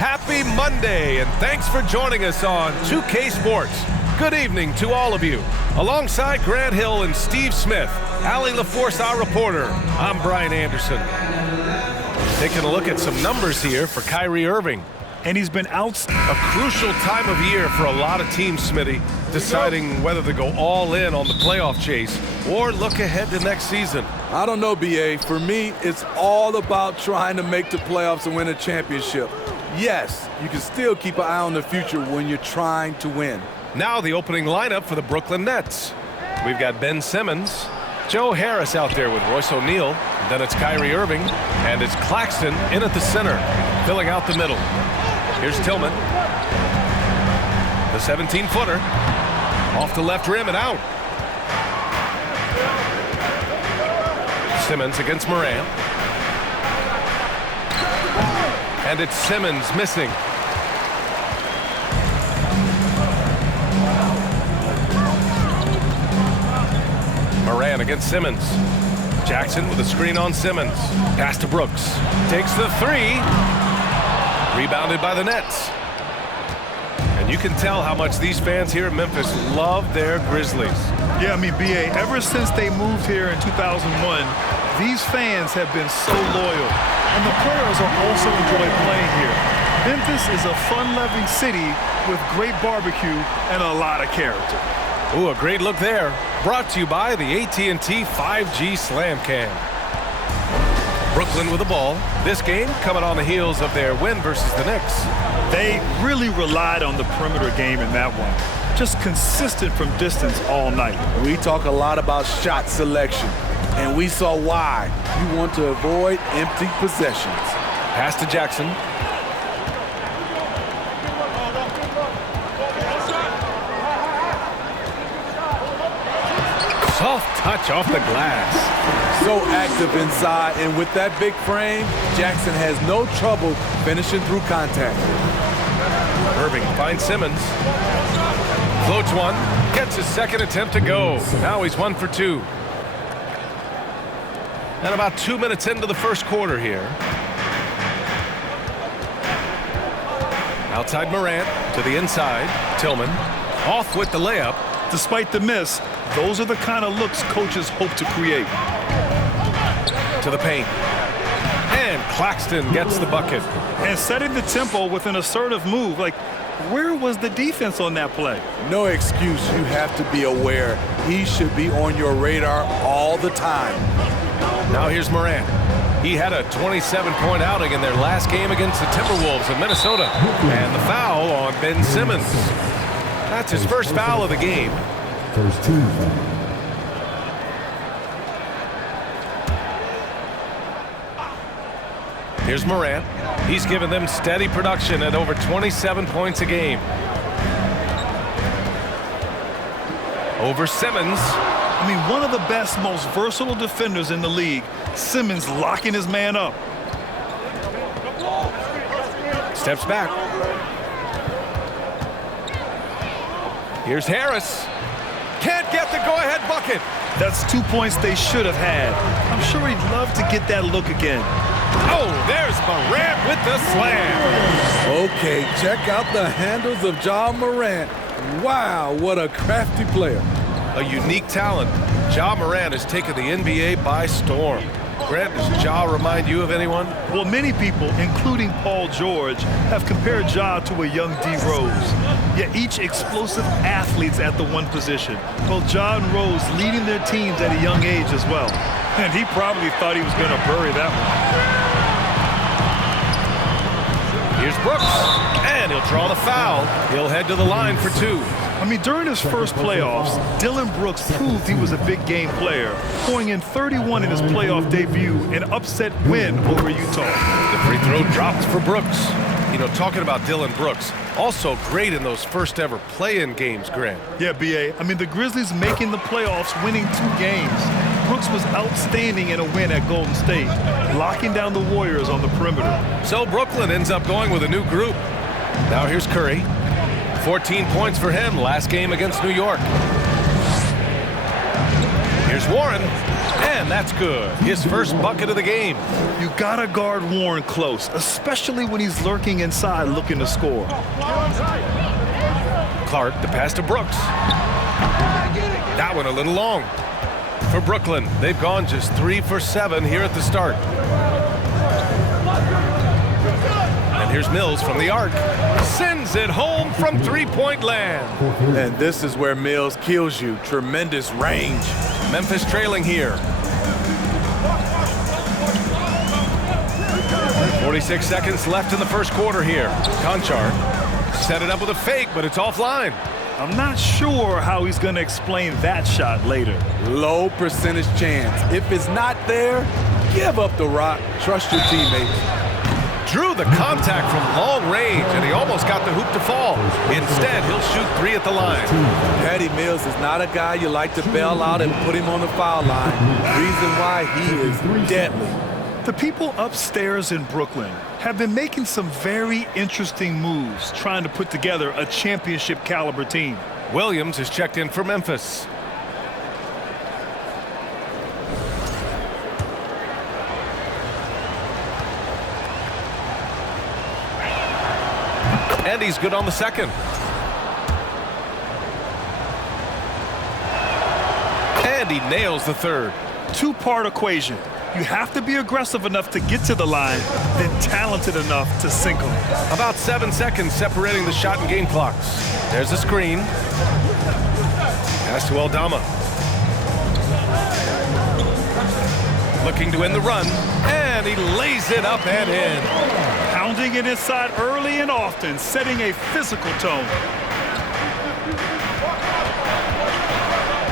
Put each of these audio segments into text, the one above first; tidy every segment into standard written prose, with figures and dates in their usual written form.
Happy Monday, and thanks for joining us on 2K Sports. Good evening to all of you. Alongside Grant Hill and Steve Smith, Allie LaForce, our reporter, I'm Brian Anderson. Taking a look at some numbers here for Kyrie Irving. And he's been out. A crucial time of year for a lot of teams, Smitty, deciding whether to go all in on the playoff chase or look ahead to next season. I don't know, B.A. For me, it's all about trying to make the playoffs and win a championship. Yes, you can still keep an eye on the future when you're trying to win. Now the opening lineup for the Brooklyn Nets. We've got Ben Simmons, Joe Harris out there with Royce O'Neal. Then it's Kyrie Irving, and it's Claxton in at the center, filling out the middle. Here's Tillman. The 17-footer. Off the left rim and out. Simmons against Morant. And it's Simmons missing. Morant against Simmons. Jackson with a screen on Simmons. Pass to Brooks. Takes the three. Rebounded by the Nets. And you can tell how much these fans here in Memphis love their Grizzlies. Yeah, I mean, B.A., ever since they moved here in 2001, these fans have been so loyal. And the players are also enjoying playing here. Memphis is a fun-loving city with great barbecue and a lot of character. Ooh, a great look there. Brought to you by the AT&T 5G Slam Cam. Brooklyn with the ball. This game coming on the heels of their win versus the Knicks. They really relied on the perimeter game in that one. Just consistent from distance all night. We talk a lot about shot selection, and we saw why. You want to avoid empty possessions. Pass to Jackson. Soft touch off the glass. So active inside, and with that big frame, Jackson has no trouble finishing through contact. Irving finds Simmons. Floats one, gets his second attempt to go. Now he's 1 for 2. And about 2 minutes into the first quarter here. Outside Morant to the inside. Tillman off with the layup. Despite the miss, those are the kind of looks coaches hope to create. To the paint. And Claxton gets the bucket. And setting the tempo with an assertive move. Like, where was the defense on that play? No excuse. You have to be aware. He should be on your radar all the time. Now here's Morant. He had a 27-point outing in their last game against the Timberwolves in Minnesota. And the foul on Ben Simmons. That's his first foul of the game. First team. Here's Morant. He's given them steady production at over 27 points a game. Over Simmons. I mean, one of the best, most versatile defenders in the league. Simmons locking his man up. Steps back. Here's Harris. Can't get the go-ahead bucket. That's 2 points they should have had. I'm sure he'd love to get that look again. Oh, there's Morant with the slam. Okay, check out the handles of Ja Morant. Wow, what a crafty player. A unique talent. Ja Morant has taken the NBA by storm. Grant, does Ja remind you of anyone? Well, many people, including Paul George, have compared Ja to a young D. Rose. Yet each explosive athletes at the one position. Well, Ja and Rose leading their teams at a young age as well. And he probably thought he was going to bury that one. Here's Brooks, and he'll draw the foul. He'll head to the line for 2. I mean, during his first playoffs, Dillon Brooks proved he was a big game player, pouring in 31 in his playoff debut, an upset win over Utah. The free throw drops for Brooks. You know, talking about Dillon Brooks, also great in those first ever play-in games, Grant. Yeah, B.A. I mean, the Grizzlies making the playoffs, winning 2 games. Brooks was outstanding in a win at Golden State, locking down the Warriors on the perimeter. So Brooklyn ends up going with a new group. Now here's Curry. 14 points for him last game against New York. Here's Warren, And that's good. His first bucket of the game. You gotta guard Warren close, especially when he's lurking inside looking to score. Clark, the pass to Brooks. That one a little long. For Brooklyn, they've gone just 3 for 7 here at the start. And here's Mills from the arc. Sends it home from three-point land. And this is where Mills kills you. Tremendous range. Memphis trailing here. 46 seconds left in the first quarter here. Conchar set it up with a fake, but it's offline. I'm not sure how he's going to explain that shot later. Low percentage chance. If it's not there, give up the rock. Trust your teammates. Drew the contact from long range, and he almost got the hoop to fall. Instead, he'll shoot 3 at the line. Patty Mills is not a guy you like to bail out and put him on the foul line. Reason why he is deadly. The people upstairs in Brooklyn have been making some very interesting moves trying to put together a championship caliber team. Williams is checked in for Memphis. And he's good on the second. And he nails the third. Two-part equation. You have to be aggressive enough to get to the line, then talented enough to sink them. About 7 seconds separating the shot and game clocks. There's a screen. Pass to Aldama. Looking to end the run. And he lays it up and in. Pounding it inside early and often, setting a physical tone.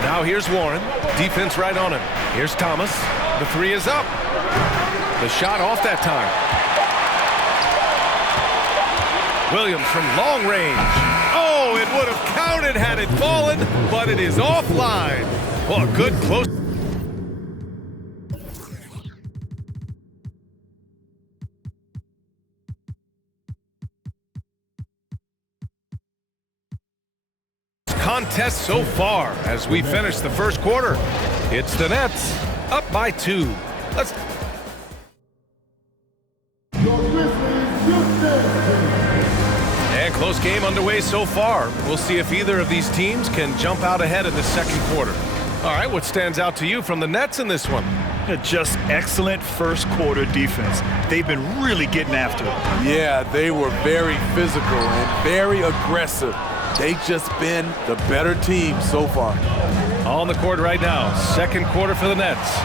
Now here's Warren. Defense right on him. Here's Thomas. The 3 is up. The shot off that time. Williams from long range. Oh, it would have counted had it fallen, but it is offline. Well, a good close. Contest so far as we finish the first quarter. It's the Nets up by 2. Let's. And close game underway so far. We'll see if either of these teams can jump out ahead in the second quarter. All right, what stands out to you from the Nets in this one? Just excellent first quarter defense. They've been really getting after it. Yeah, they were very physical and very aggressive. They've just been the better team so far. On the court right now, second quarter for the Nets.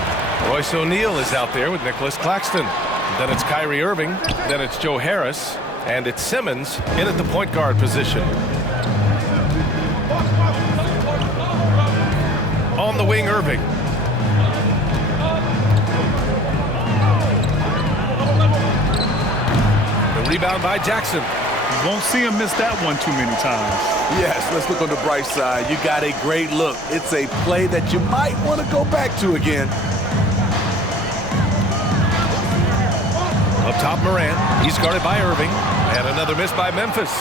Royce O'Neal is out there with Nicholas Claxton. Then it's Kyrie Irving. Then it's Joe Harris. And it's Simmons in at the point guard position. On the wing, Irving. The rebound by Jackson. You won't see him miss that one too many times. Yes, let's look on the bright side. You got a great look. It's a play that you might want to go back to again. Up top, Morant. He's guarded by Irving. And another miss by Memphis.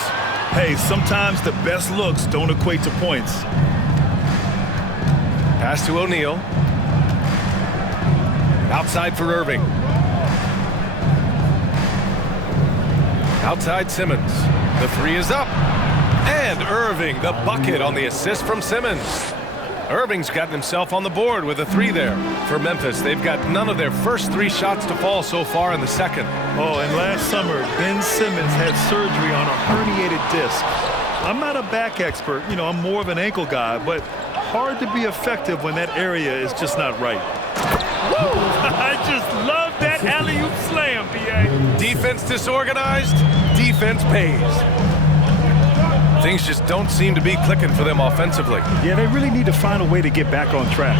Hey, sometimes the best looks don't equate to points. Pass to O'Neal. Outside for Irving. Outside Simmons. The 3 is up. And Irving, the bucket on the assist from Simmons. Irving's gotten himself on the board with a 3 there. For Memphis, they've got none of their first 3 shots to fall so far in the second. Oh, and last summer, Ben Simmons had surgery on a herniated disc. I'm not a back expert, I'm more of an ankle guy, but hard to be effective when that area is just not right. Woo! I just love that alley-oop slam, B.A. Defense disorganized, defense pays. Things just don't seem to be clicking for them offensively. Yeah, they really need to find a way to get back on track.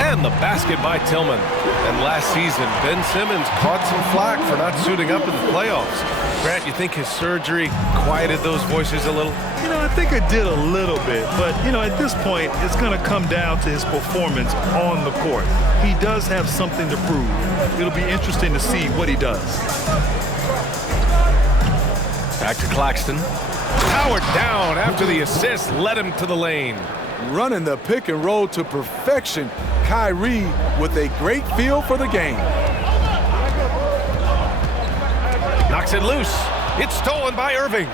And the basket by Tillman. And last season, Ben Simmons caught some flack for not suiting up in the playoffs. Grant, you think his surgery quieted those voices a little? I think it did a little bit. But, at this point, it's going to come down to his performance on the court. He does have something to prove. It'll be interesting to see what he does. Back to Claxton. Powered down after the assist led him to the lane. Running the pick and roll to perfection. Kyrie with a great feel for the game. Knocks it loose. It's stolen by Irving.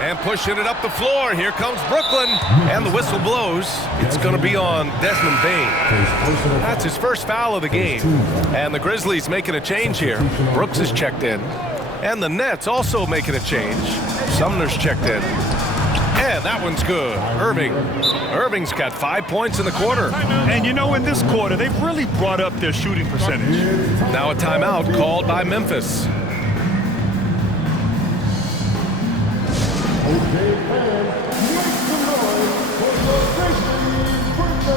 And pushing it up the floor. Here comes Brooklyn. And the whistle blows. It's going to be on Desmond Bane. That's his first foul of the game. And the Grizzlies making a change here. Brooks is checked in. And the Nets also making a change. Sumner's checked in. And that one's good. Irving's got 5 points in the quarter. And you know, in this quarter, they've really brought up their shooting percentage. Now a timeout called by Memphis. Okay, fans, make some noise for the Grizzlies Breakers.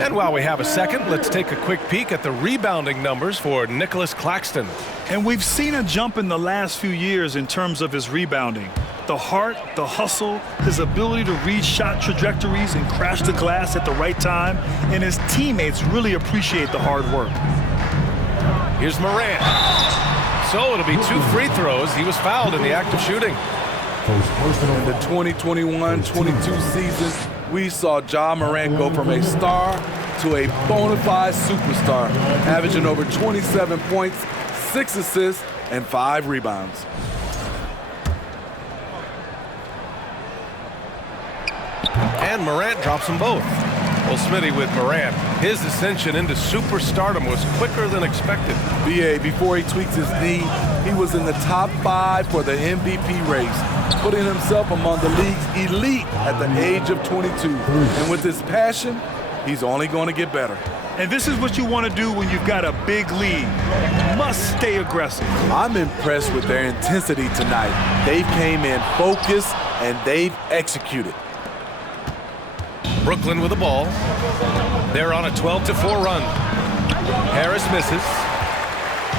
And while we have a second, let's take a quick peek at the rebounding numbers for Nicholas Claxton. And we've seen a jump in the last few years in terms of his rebounding. The heart, the hustle, his ability to read shot trajectories and crash the glass at the right time, and his teammates really appreciate the hard work. Here's Morant. So it'll be 2 free throws. He was fouled in the act of shooting. In the 2021-22 season, we saw Ja Morant go from a star to a bona fide superstar, averaging over 27 points, 6 assists, and 5 rebounds. And Morant drops them both. Well, Smitty, with Morant, his ascension into superstardom was quicker than expected. BA, before he tweaked his knee, he was in the top 5 for the MVP race, putting himself among the league's elite at the age of 22. And with his passion, he's only going to get better. And this is what you want to do when you've got a big lead. You must stay aggressive. I'm impressed with their intensity tonight. They came in focused and they've executed. Brooklyn with the ball. They're on a 12-4 run. Harris misses.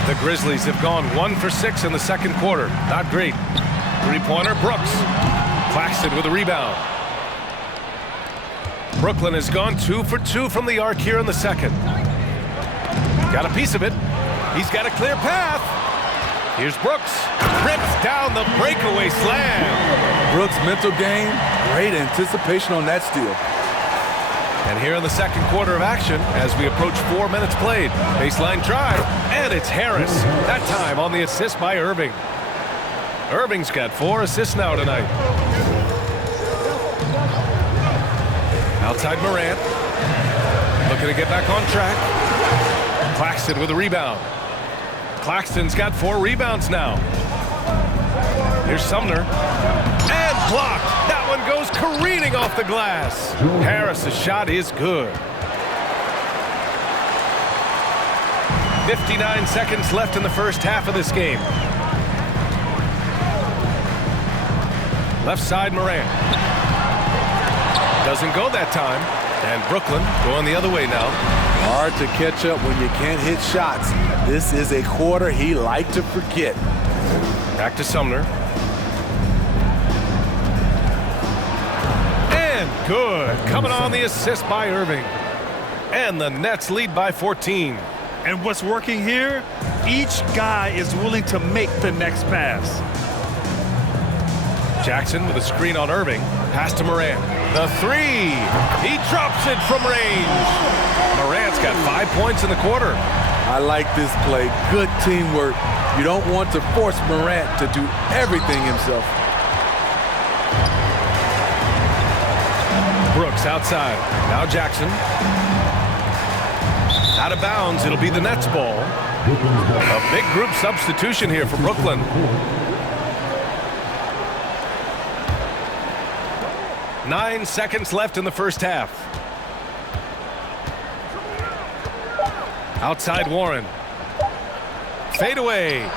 The Grizzlies have gone 1 for 6 in the second quarter. Not great. Three-pointer, Brooks. Claxton with a rebound. Brooklyn has gone 2 for 2 from the arc here in the second. Got a piece of it. He's got a clear path. Here's Brooks. Rips down the breakaway slam. Brooks' mental game, great anticipation on that steal. And here in the second quarter of action, as we approach 4 minutes played, baseline drive, and it's Harris. That time on the assist by Irving. Irving's got 4 assists now tonight. Outside Morant. Looking to get back on track. Claxton with a rebound. Claxton's got 4 rebounds now. Here's Sumner. And blocked. That one goes careening off the glass. Harris's shot is good. 59 seconds left in the first half of this game. Left side Morant. Doesn't go that time. And Brooklyn going the other way now. Hard to catch up when you can't hit shots. This is a quarter he liked to forget. Back to Sumner. And good. Coming on the assist by Irving. And the Nets lead by 14. And what's working here? Each guy is willing to make the next pass. Jackson with a screen on Irving. Pass to Morant. The 3. He drops it from range. Morant's got 5 points in the quarter. I like this play. Good teamwork. You don't want to force Morant to do everything himself. Brooks outside. Now Jackson. Out of bounds. It'll be the Nets ball. A big group substitution here for Brooklyn. Nine seconds left in the first half. Outside Warren. Fade away.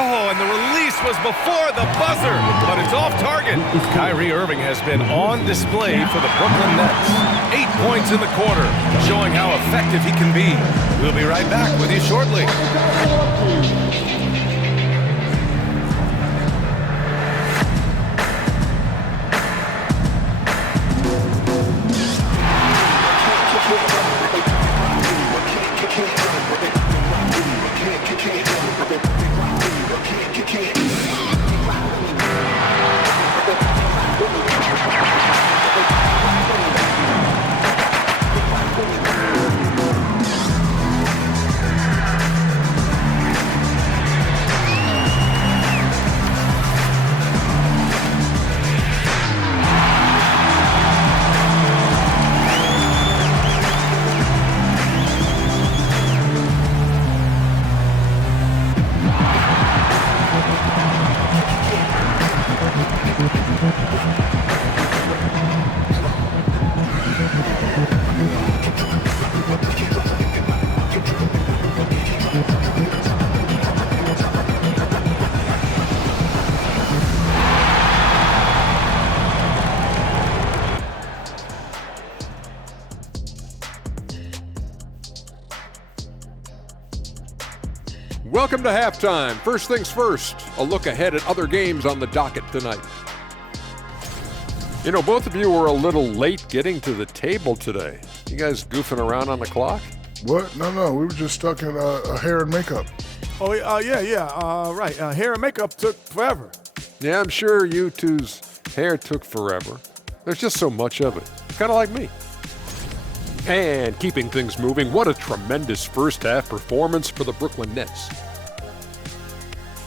Oh, and the release was before the buzzer, but it's off target. Kyrie Irving has been on display for the Brooklyn Nets. 8 points in the quarter, showing how effective he can be. We'll be right back with you shortly. Welcome to halftime. First things first, a look ahead at other games on the docket tonight. You know, both of you were a little late getting to the table today. You guys goofing around on the clock? What? No. We were just stuck in hair and makeup. Oh, right. Hair and makeup took forever. Yeah, I'm sure you two's hair took forever. There's just so much of it. Kind of like me. And keeping things moving, what a tremendous first half performance for the Brooklyn Nets.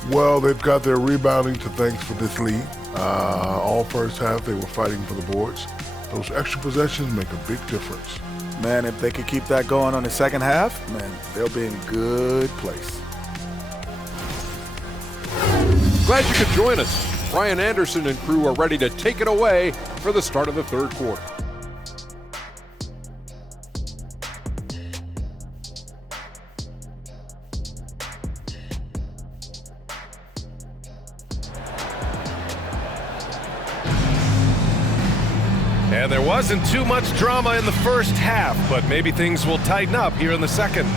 Well, they've got their rebounding to thanks for this lead. All first half, they were fighting for the boards. Those extra possessions make a big difference. Man, if they could keep that going on the second half, man, they'll be in good place. Glad you could join us. Brian Anderson and crew are ready to take it away for the start of the third quarter. And there wasn't too much drama in the first half, but maybe things will tighten up here in the second.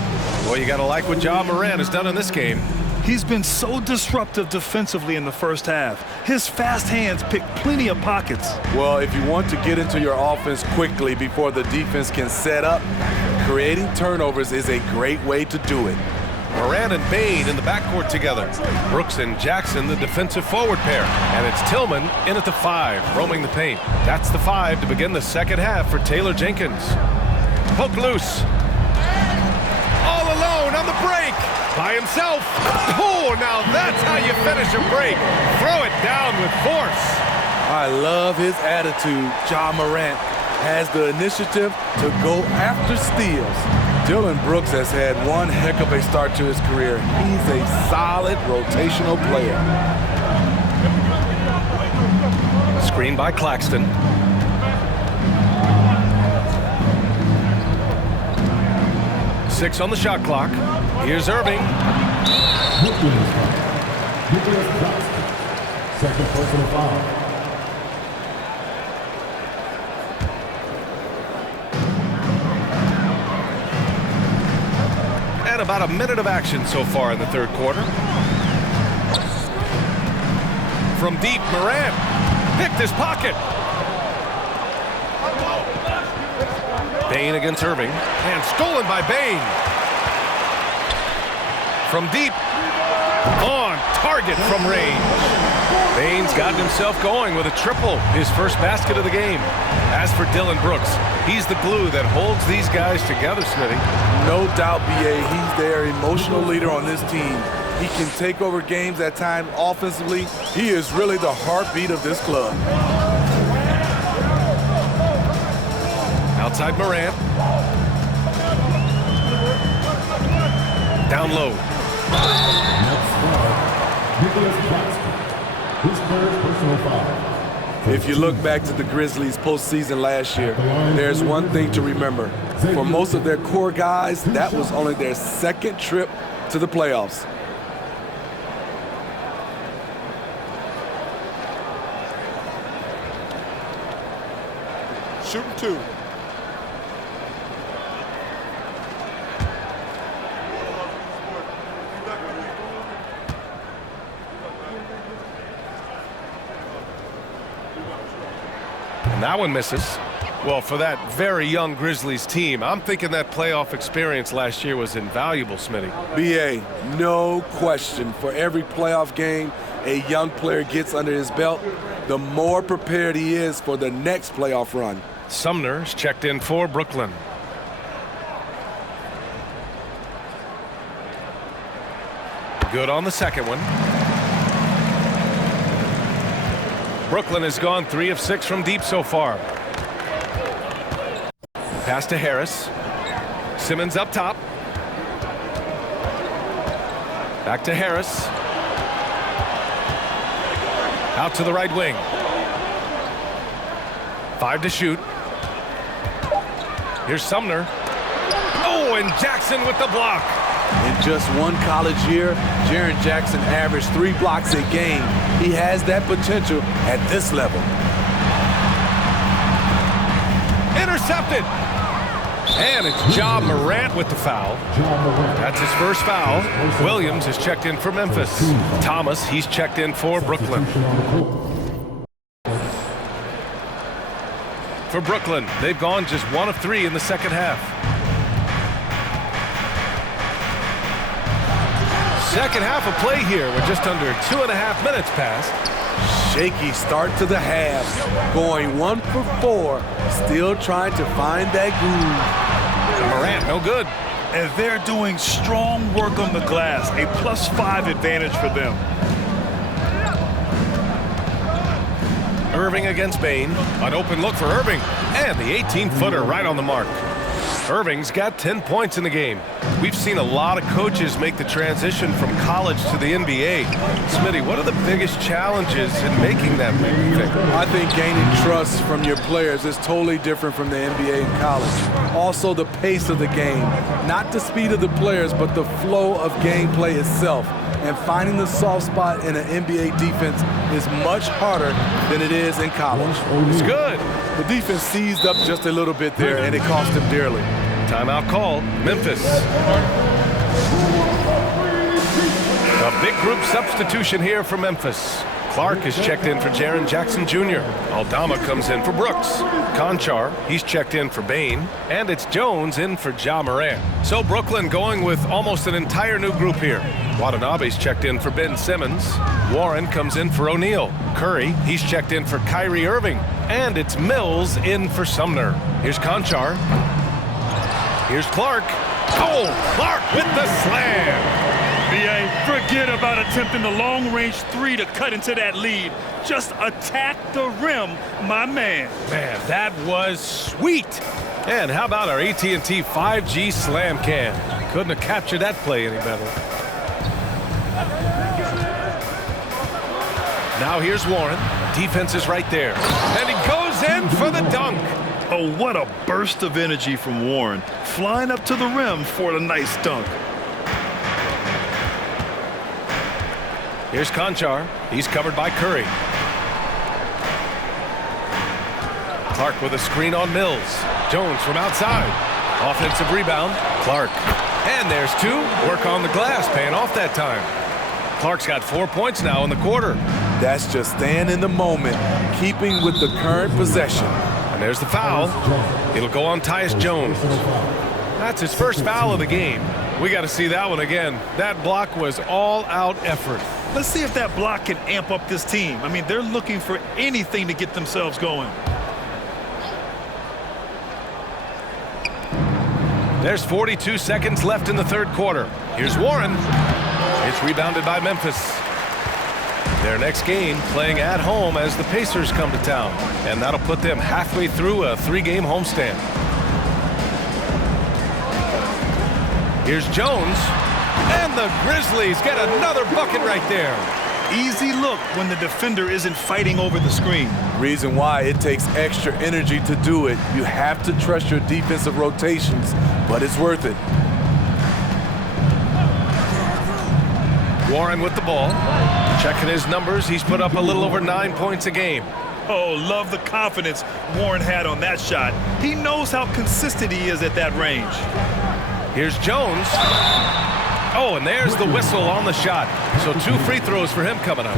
Well, you got to like what Ja Morant has done in this game. He's been so disruptive defensively in the first half. His fast hands pick plenty of pockets. Well, if you want to get into your offense quickly before the defense can set up, creating turnovers is a great way to do it. Morant and Bain in the backcourt together. Brooks and Jackson, the defensive forward pair. And it's Tillman in at the 5, roaming the paint. That's the 5 to begin the second half for Taylor Jenkins. Poke loose. All alone on the break. By himself. Oh, now that's how you finish a break. Throw it down with force. I love his attitude. Ja Morant has the initiative to go after steals. Dillon Brooks has had one heck of a start to his career. He's a solid rotational player. Screen by Claxton. Six on the shot clock. Here's Irving. Second personal foul. And about a minute of action so far in the third quarter. From deep, Morant picked his pocket. Bain against Irving, and stolen by Bain. From deep, on target from range. Bain's gotten himself going with a triple, his first basket of the game. As for Dillon Brooks, he's the glue that holds these guys together, Smitty. No doubt, B.A., he's their emotional leader on this team. He can take over games at times offensively. He is really the heartbeat of this club. Outside Morant. Down low. Next foul, Nicholas Claxton. His third personal foul. If you look back to the Grizzlies postseason last year, there's one thing to remember. For most of their core guys, that was only their second trip to the playoffs. Shooting 2. And that one misses. Well, for that very young Grizzlies team, I'm thinking that playoff experience last year was invaluable, Smitty. B.A., no question. For every playoff game a young player gets under his belt, the more prepared he is for the next playoff run. Sumner's checked in for Brooklyn. Good on the second one. Brooklyn has gone 3 of 6 from deep so far. Pass to Harris. Simmons up top. Back to Harris. Out to the right wing. 5 to shoot. Here's Sumner. Oh, and Jackson with the block. In just one college year, Jaren Jackson averaged 3 blocks a game. He has that potential at this level. Intercepted. And it's Ja Morant with the foul. That's his first foul. Williams is checked in for Memphis. Thomas, he's checked in for Brooklyn. For Brooklyn, they've gone just 1 of 3 in the second half. Second half of play here with just under 2.5 minutes passed. Shaky start to the half, going 1 for 4, still trying to find that groove. Morant, no good. And they're doing strong work on the glass, a +5 advantage for them. Irving against Bain. An open look for Irving. And the 18-footer right on the mark. Irving's got 10 points in the game. We've seen a lot of coaches make the transition from college to the NBA. Smitty, what are the biggest challenges in making that move? I think gaining trust from your players is totally different from the NBA and college. Also, the pace of the game. Not the speed of the players, but the flow of gameplay itself. And finding the soft spot in an NBA defense is much harder than it is in college. It's good. The defense seized up just a little bit there, and it cost him dearly. Timeout called. Memphis. A big group substitution here for Memphis. Clark is checked in for Jaren Jackson Jr. Aldama comes in for Brooks. Conchar, he's checked in for Bain. And it's Jones in for Ja Morant. So Brooklyn going with almost an entire new group here. Watanabe's checked in for Ben Simmons. Warren comes in for O'Neal. Curry, he's checked in for Kyrie Irving. And it's Mills in for Sumner. Here's Conchar. Here's Clark. Oh, Clark with the slam. B.A., forget about attempting the long-range 3 to cut into that lead. Just attack the rim, my man. Man, that was sweet. And how about our AT&T 5G slam cam? Couldn't have captured that play any better. Now here's Warren. Defense is right there. And he goes in for the dunk. Oh, what a burst of energy from Warren. Flying up to the rim for a nice dunk. Here's Conchar. He's covered by Curry. Clark with a screen on Mills. Jones from outside. Offensive rebound. Clark. And there's 2. Work on the glass, paying off that time. Clark's got 4 points now in the quarter. That's just staying in the moment, keeping with the current possession. And there's the foul. It'll go on Tyus Jones. That's his first foul of the game. We got to see that one again. That block was all-out effort. Let's see if that block can amp up this team. I mean, they're looking for anything to get themselves going. There's 42 seconds left in the third quarter. Here's Warren. It's rebounded by Memphis. Their next game playing at home as the Pacers come to town. And that'll put them halfway through a 3-game homestand. Here's Jones. And the Grizzlies get another bucket right there. Easy look when the defender isn't fighting over the screen. Reason why it takes extra energy to do it. You have to trust your defensive rotations, but it's worth it. Warren with the ball. Checking his numbers, he's put up a little over 9 points a game. Oh, love the confidence Warren had on that shot. He knows how consistent he is at that range. Here's Jones. Oh, and there's the whistle on the shot. So 2 free throws for him coming up.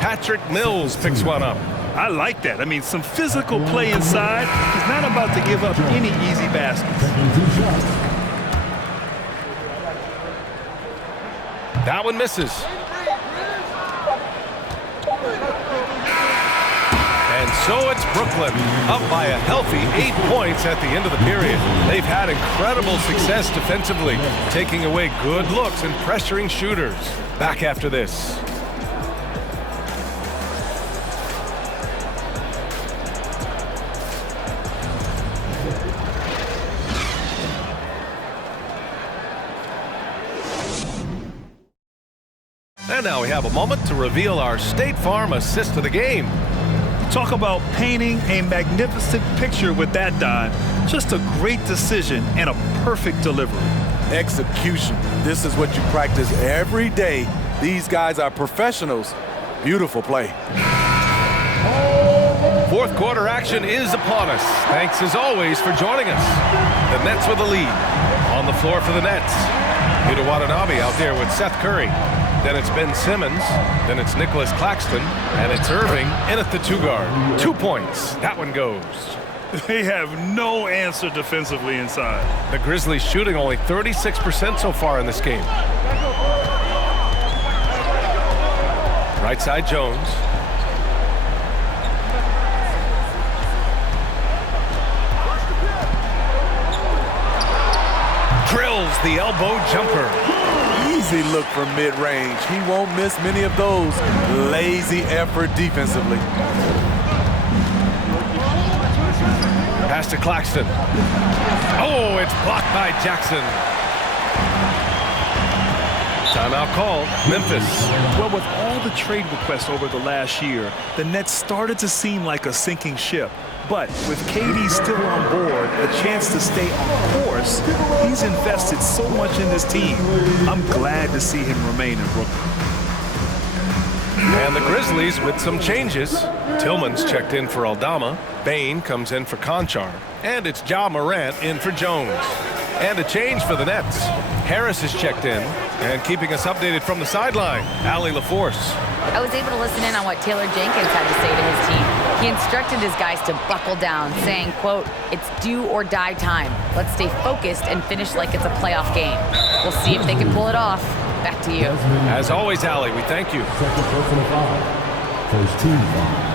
Patrick Mills picks one up. I like that. I mean, some physical play inside. He's not about to give up any easy baskets. That one misses. And so it's Brooklyn, up by a healthy 8 points at the end of the period. They've had incredible success defensively, taking away good looks and pressuring shooters. Back after this. And now we have a moment to reveal our State Farm assist of the game. Talk about painting a magnificent picture with that dime. Just a great decision and a perfect delivery. Execution. This is what you practice every day. These guys are professionals. Beautiful play. Fourth quarter action is upon us. Thanks as always for joining us. The Nets with the lead. On the floor for the Nets. Yuta Watanabe out there with Seth Curry. Then it's Ben Simmons. Then it's Nicholas Claxton. And it's Irving in at the 2 guard. 2 points. That one goes. They have no answer defensively inside. The Grizzlies shooting only 36% so far in this game. Right side Jones. Drills the elbow jumper. Easy look from mid-range. He won't miss many of those. Lazy effort defensively. Pass to Claxton. Oh, it's blocked by Jackson. Timeout called. Memphis. Well, with all the trade requests over the last year, the Nets started to seem like a sinking ship. But with KD still on board, a chance to stay on course, he's invested so much in this team. I'm glad to see him remain in Brooklyn. And the Grizzlies with some changes. Tillman's checked in for Aldama. Bane comes in for Conchar. And it's Ja Morant in for Jones. And a change for the Nets. Harris is checked in. And keeping us updated from the sideline, Allie LaForce. I was able to listen in on what Taylor Jenkins had to say to his team. He instructed his guys to buckle down, saying, quote, "It's do or die time. Let's stay focused and finish like it's a playoff game. We'll see if they can pull it off." Back to you. As always, Allie, we thank you. Second personal foul. First team foul.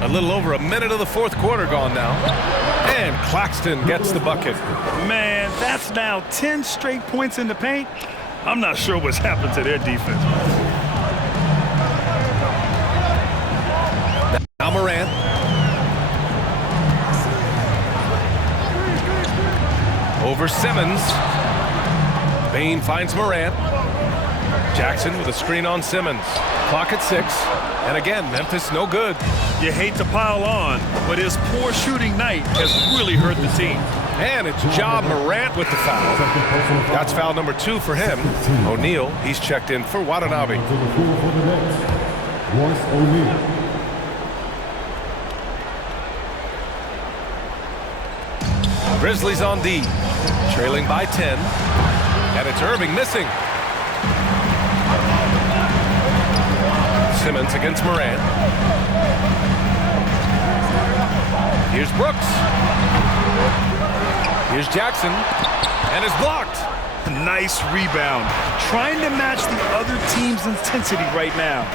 A little over a minute of the fourth quarter gone now. And Claxton gets the bucket. Man, that's now 10 straight points in the paint. I'm not sure what's happened to their defense. Now Morant. Over Simmons. Bane finds Morant. Jackson with a screen on Simmons. Clock at 6. And again, Memphis no good. You hate to pile on, but his poor shooting night has really hurt the team. And it's Ja Morant with the foul. That's foul number 2 for him. O'Neal, he's checked in for Watanabe. To the floor for the Nets. Royce O'Neal. Grizzlies on D. Trailing by 10. And it's Irving missing. Simmons against Morant. Here's Brooks. Here's Jackson. And it's blocked. Nice rebound. Trying to match the other team's intensity right now.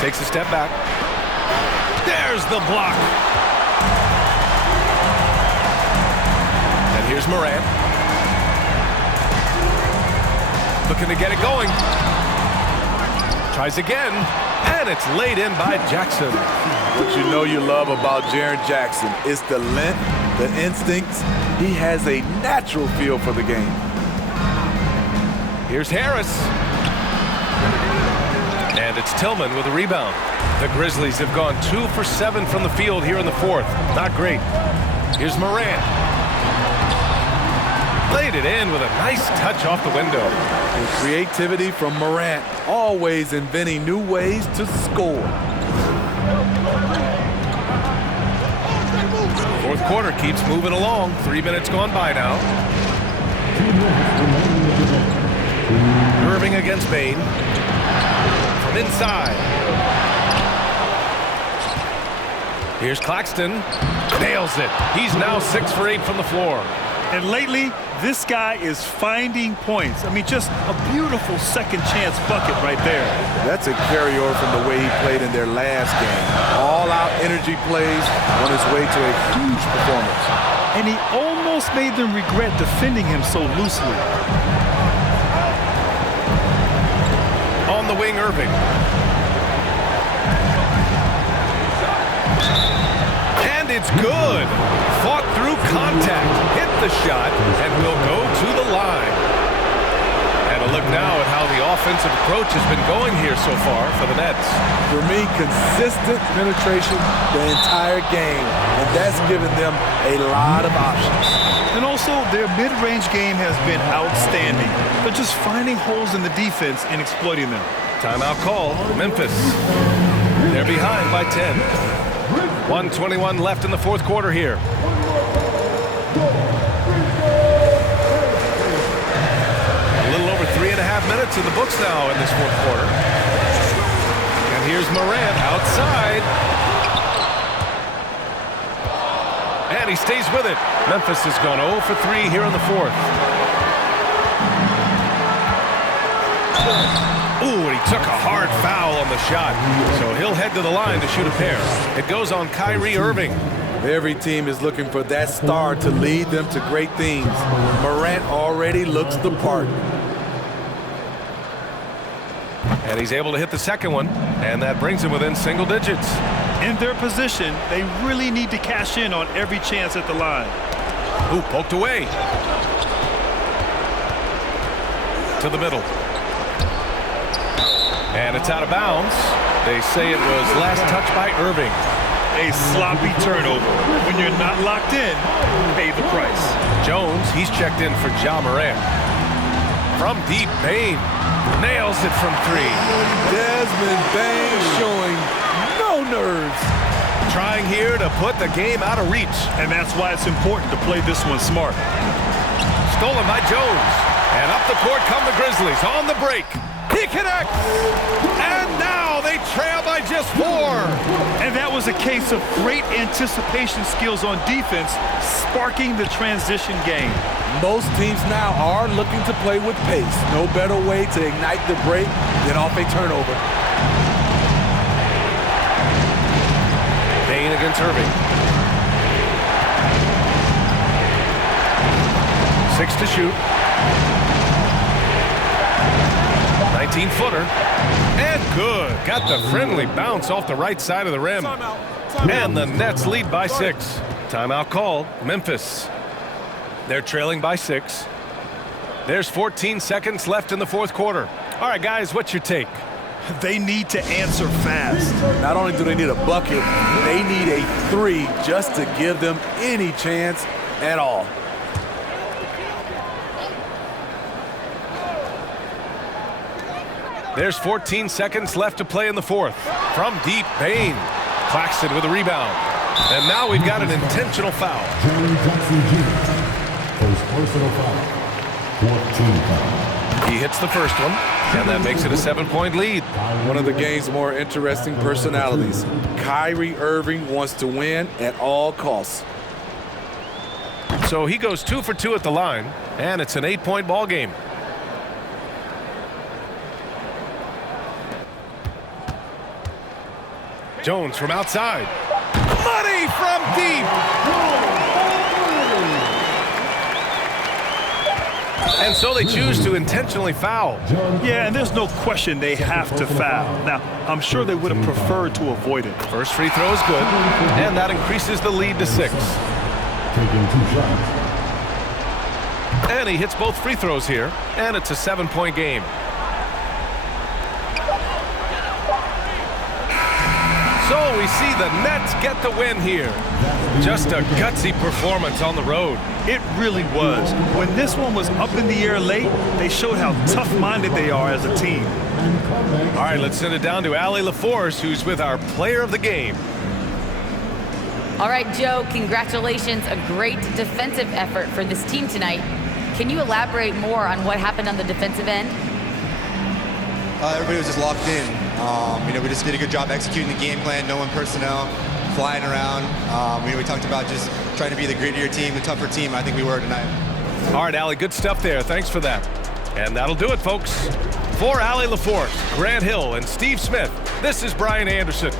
Takes a step back. There's the block. And here's Morant. Looking to get it going. Tries again. And it's laid in by Jackson. What you know you love about Jaren Jackson is the length, the instincts. He has a natural feel for the game. Here's Harris. And it's Tillman with a rebound. The Grizzlies have gone 2 for 7 from the field here in the fourth. Not great. Here's Morant. Laid it in with a nice touch off the window. And creativity from Morant, always inventing new ways to score. Fourth quarter keeps moving along. 3 minutes gone by now. Irving against Bane. From inside. Here's Claxton. Nails it. He's now 6 for 8 from the floor. And lately, this guy is finding points. I mean, just a beautiful second chance bucket right there. That's a carryover from the way he played in their last game. All-out energy plays on his way to a huge performance. And he almost made them regret defending him so loosely. On the wing, Irving. And it's good. Fought through contact, hit the shot, and will go to the line. look now at how the offensive approach has been going here so far for the Nets. For me, consistent penetration the entire game, and that's given them a lot of options. And also, their mid-range game has been outstanding. They're just finding holes in the defense and exploiting them. Timeout call, Memphis. They're behind by 10. 1:21 left in the fourth quarter here. A little over 3.5 minutes in the books now in this fourth quarter. And here's Morant outside. And he stays with it. Memphis has gone 0 for 3 here in the fourth. Ooh, and he took a hard foul on the shot. So he'll head to the line to shoot a pair. It goes on Kyrie Irving. Every team is looking for that star to lead them to great things. Morant already looks the part. And he's able to hit the second one, and that brings him within single digits. In their position, they really need to cash in on every chance at the line. Ooh, poked away. To the middle. And it's out of bounds. They say it was last touched by Irving. A sloppy turnover. When you're not locked in, pay the price. Jones, he's checked in for Ja Morant. From deep, Bain nails it from 3. Desmond Bain showing no nerves. Trying here to put the game out of reach. And that's why it's important to play this one smart. Stolen by Jones. And up the court come the Grizzlies on the break. He connects. And now they trail by just 4. And that was a case of great anticipation skills on defense, sparking the transition game. Most teams now are looking to play with pace. No better way to ignite the break than off a turnover. Bain against Irving. 6 to shoot. 19-footer. And good. Got the friendly bounce off the right side of the rim. And the Nets lead by 6. Timeout called. Memphis. They're trailing by 6. There's 14 seconds left in the fourth quarter. All right, guys, what's your take? They need to answer fast. Not only do they need a bucket, they need a 3 just to give them any chance at all. There's 14 seconds left to play in the fourth. From deep, Bain. Claxton with a rebound. And now we've got an intentional foul. Jaren Jackson Jr. First personal foul. 14 foul. He hits the first one, and that makes it a 7-point lead. One of the game's more interesting personalities. Kyrie Irving wants to win at all costs. So he goes 2 for 2 at the line, and it's an 8-point ball game. Jones from outside. Money from deep. And so they choose to intentionally foul. Yeah, and there's no question they have to foul. Now, I'm sure they would have preferred to avoid it. First free throw is good, and that increases the lead to 6. Taking 2 shots. And he hits both free throws here, and it's a 7-point game. So we see the Nets get the win here. Just a gutsy performance on the road. It really was. When this one was up in the air late, they showed how tough-minded they are as a team. All right, let's send it down to Allie LaForce, who's with our player of the game. All right, Joe, congratulations. A great defensive effort for this team tonight. Can you elaborate more on what happened on the defensive end? Everybody was just locked in. We just did a good job executing the game plan, knowing personnel, flying around. We talked about just trying to be the grittier team, the tougher team. I think we were tonight. All right, Allie, good stuff there. Thanks for that. And that'll do it, folks. For Allie LaForce, Grant Hill, and Steve Smith, this is Brian Anderson.